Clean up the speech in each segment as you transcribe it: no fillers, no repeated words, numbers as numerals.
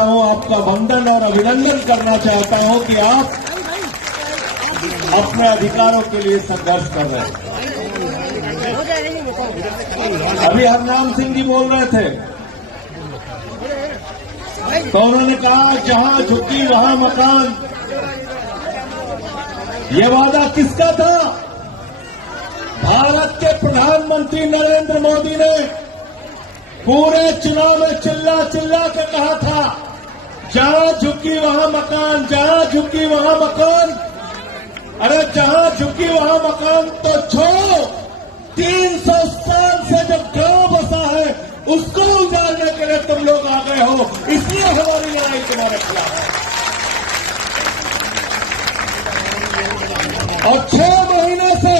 हूं, आपका वंदन और अभिनंदन करना चाहता हूं कि आप अपने अधिकारों के लिए संघर्ष कर रहे हैं। अभी हरनाम सिंह जी बोल रहे थे तो उन्होंने कहा जहां झुकी वहां मकान। ये वादा किसका था? भारत के प्रधानमंत्री नरेंद्र मोदी ने पूरे चुनाव में चिल्ला चिल्ला के कहा था जहां झुकी वहां मकान, जहां झुकी वहां मकान। अरे जहां झुकी वहां मकान तो छोड़ो, 300 साल से जो गांव बसा है उसको उजाड़ने के लिए तुम लोग आ गए हो, इसलिए हमारी लड़ाई तुम्हारे खिलाफ है। और 6 महीने से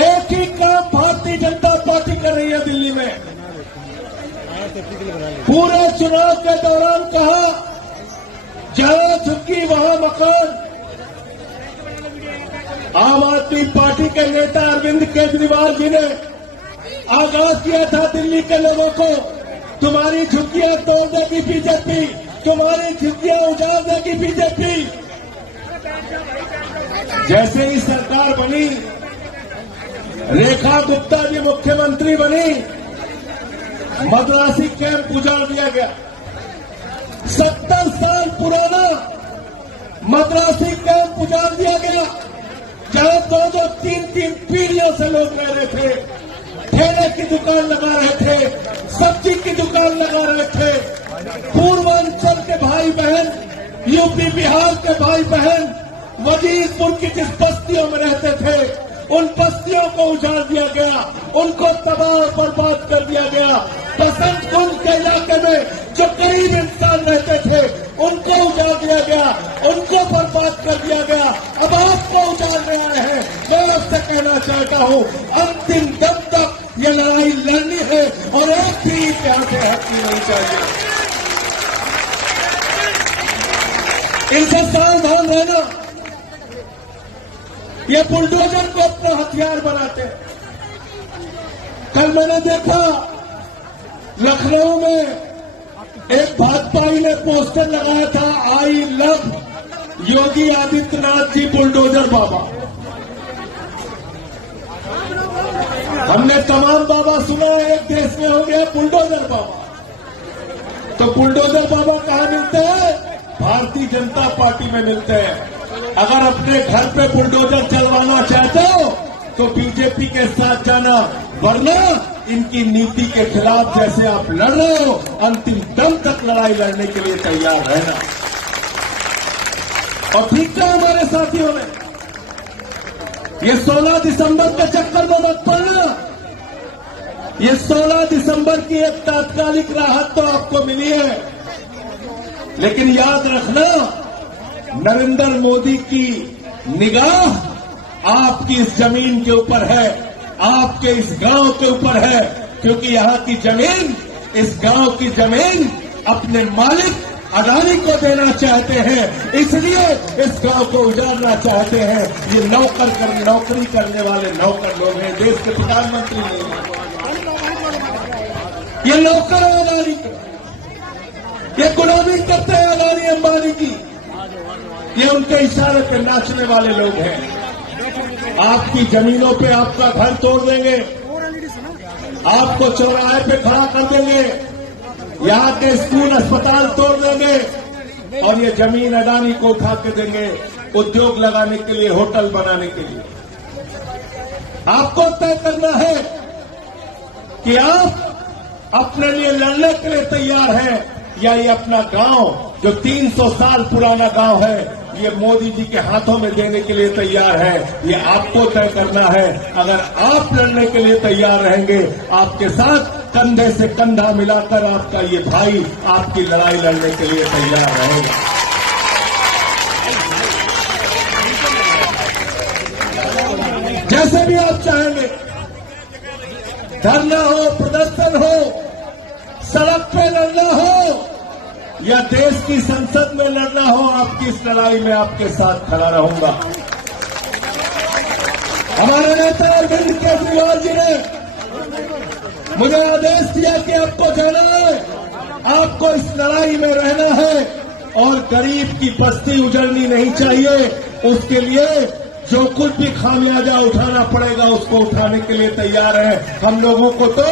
एक ही काम भारतीय जनता पार्टी कर रही है दिल्ली में। पूरे चुनाव के दौरान कहा जहां झुकी वहां मकान। आम आदमी पार्टी के नेता अरविंद केजरीवाल जी ने आगाज किया था दिल्ली के लोगों को, तुम्हारी झुग्गियां तोड़ देगी बीजेपी, तुम्हारी झुग्गियां उजाड़ देगी बीजेपी। जैसे ही सरकार बनी, रेखा गुप्ता जी मुख्यमंत्री बनी, मद्रासी कैंप उजाड़ दिया गया। 70 साल पुराना मद्रासी कैंप उजाड़ दिया गया, जहां 2-2, 3-3 पीढ़ियों से लोग रह रहे थे, ठेले की दुकान लगा रहे थे, सब्जी की दुकान लगा रहे थे। पूर्वांचल के भाई बहन, यूपी बिहार के भाई बहन वजीरपुर की जिस बस्तियों में रहते थे, उन बस्तियों को उजाड़ दिया गया, उनको तबाह और बर्बाद कर दिया गया। बसंत कुंज के इलाके में जो गरीब इंसान रहते थे उनको उजाड़ दिया गया, उनको बर्बाद कर दिया गया। अब आपको उजाड़ने आए हैं। मैं आपसे कहना चाहता हूं, अंतिम दम तक ये लड़ाई लड़नी है और एक भी यहाँ से हटनी नहीं चाहिए। इनसे सावधान रहना। ये बुलडोजर को अपना हथियार बनाते हैं। कल मैंने देखा लखनऊ में एक भाजपाई ने पोस्टर लगाया था, I love Yogi Adityanath ji bulldozer Baba. हमने तमाम बाबा सुना है, एक देश में हो गया बुलडोजर बाबा। तो बुलडोजर बाबा कहां मिलते हैं? भारतीय जनता पार्टी में मिलते हैं। अगर अपने घर पे बुलडोजर चलवाना चाहते हो तो बीजेपी के साथ जाना, वरना इनकी नीति के खिलाफ जैसे आप लड़ रहे हो, अंतिम दम तक लड़ाई लड़ने के लिए तैयार रहना। और ठीक है हमारे साथियों ने, ये 16 दिसंबर के चक्कर में मत पड़ना। ये 16 दिसंबर की एक तात्कालिक राहत तो आपको मिली है, लेकिन याद रखना नरेंद्र मोदी की निगाह आपकी इस जमीन के ऊपर है, आपके इस गांव के ऊपर है, क्योंकि यहां की जमीन, इस गांव की जमीन अपने मालिक अदानी को देना चाहते हैं, इसलिए इस गांव को उजाड़ना चाहते हैं। ये नौकरी करने वाले नौकर लोग हैं, देश के प्रधानमंत्री नहीं हैं। ये नौकर है अदानी के, ये गुलामी करते हैं अदानी अंबानी की, ये उनके इशारे पे नाचने वाले लोग हैं। आपकी जमीनों पे आपका घर तोड़ देंगे, आपको चौराहे पे खड़ा कर देंगे, यहां के स्कूल अस्पताल तोड़ देंगे और ये जमीन अदानी को उठा के देंगे उद्योग लगाने के लिए, होटल बनाने के लिए। आपको तय करना है कि आप अपने लिए लड़ने के लिए तैयार हैं या ये अपना गांव जो 300 साल पुराना गांव है, ये मोदी जी के हाथों में देने के लिए तैयार है। ये आपको तय करना है। अगर आप लड़ने के लिए तैयार रहेंगे, आपके साथ कंधे से कंधा मिलाकर आपका ये भाई आपकी लड़ाई लड़ने के लिए तैयार रहेगा। जैसे भी आप चाहेंगे, धरना हो, प्रदर्शन हो, सड़क पे लड़ना हो या देश की संसद में लड़ना हो, आपकी इस लड़ाई में आपके साथ खड़ा रहूंगा। हमारे नेता अरविंद केजरीवाल जी ने मुझे आदेश दिया कि आपको जाना है आपको इस लड़ाई में रहना है और गरीब की बस्ती उजड़नी नहीं चाहिए। उसके लिए जो कुछ भी खामियाजा उठाना पड़ेगा उसको उठाने के लिए तैयार है। हम लोगों को तो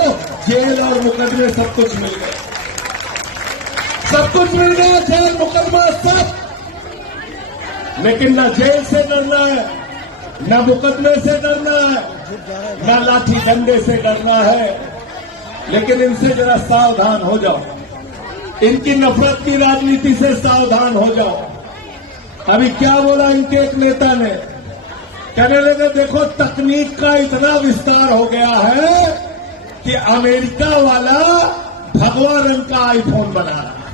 जेल और मुकदमे सब कुछ मिल गए, सब कुछ मिल गया, जेल मुकदमा सब। लेकिन न जेल से डरना है, न मुकदमे से डरना है, न लाठी डंडे से डरना है। लेकिन इनसे जरा सावधान हो जाओ, इनकी नफरत की राजनीति से सावधान हो जाओ। अभी क्या बोला इनके एक नेता ने, कहने लगे देखो तकनीक का इतना विस्तार हो गया है कि अमेरिका वाला भगवा रंग का आईफोन बना रहा है।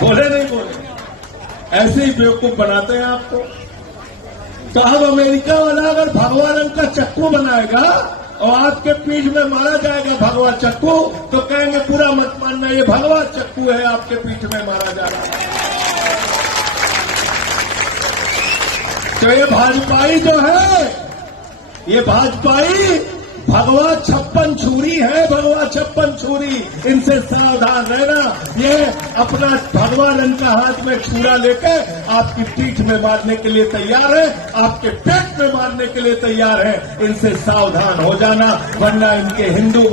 बोले नहीं बोले, ऐसे ही बेवकूफ बनाते हैं आपको। तो अब अमेरिका वाला अगर भगवा रंग का चक्कू बनाएगा और आपके पीठ में मारा जाएगा भगवा चक्कू, तो कहेंगे पूरा मत मानना, ये भगवा चक्कू है आपके पीठ में मारा जा रहा है। तो ये भाजपाई जो है, ये भाजपाई भगवा 56 छुरी है, भगवा 56 छुरी। इनसे सावधान रहना। ये अपना भगवा रंग का हाथ में छुरा लेकर आपकी पीठ में मारने के लिए तैयार है, आपके पेट में मारने के लिए तैयार है। इनसे सावधान हो जाना, वरना इनके हिंदू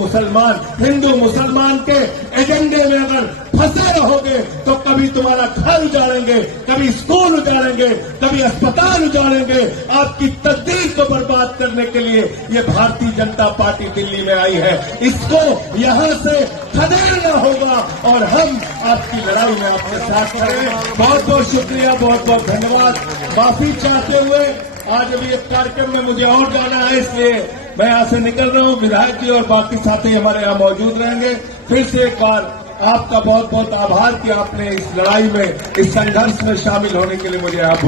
मुसलमान के एजेंडे में अगर फंसे रहोगे तो कभी तुम्हारा घर उजाड़ेंगे, कभी स्कूल उजाड़ेंगे, कभी अस्पताल उजाड़ेंगे। आपकी तकदीर को बर्बाद करने के लिए ये भारतीय जनता पार्टी दिल्ली में आई है। इसको यहां से खदेड़ना होगा और हम आपकी लड़ाई में आपके साथ खड़े हैं। बहुत बहुत शुक्रिया, बहुत बहुत धन्यवाद। माफी चाहते हुए आज अभी एक कार्यक्रम में मुझे और जाना है, इसलिए मैं यहां से निकल रहा हूं। विधायक जी और बाकी साथी हमारे यहां मौजूद रहेंगे। फिर से एक बार आपका बहुत बहुत आभार कि आपने इस लड़ाई में, इस संघर्ष में शामिल होने के लिए मुझे आप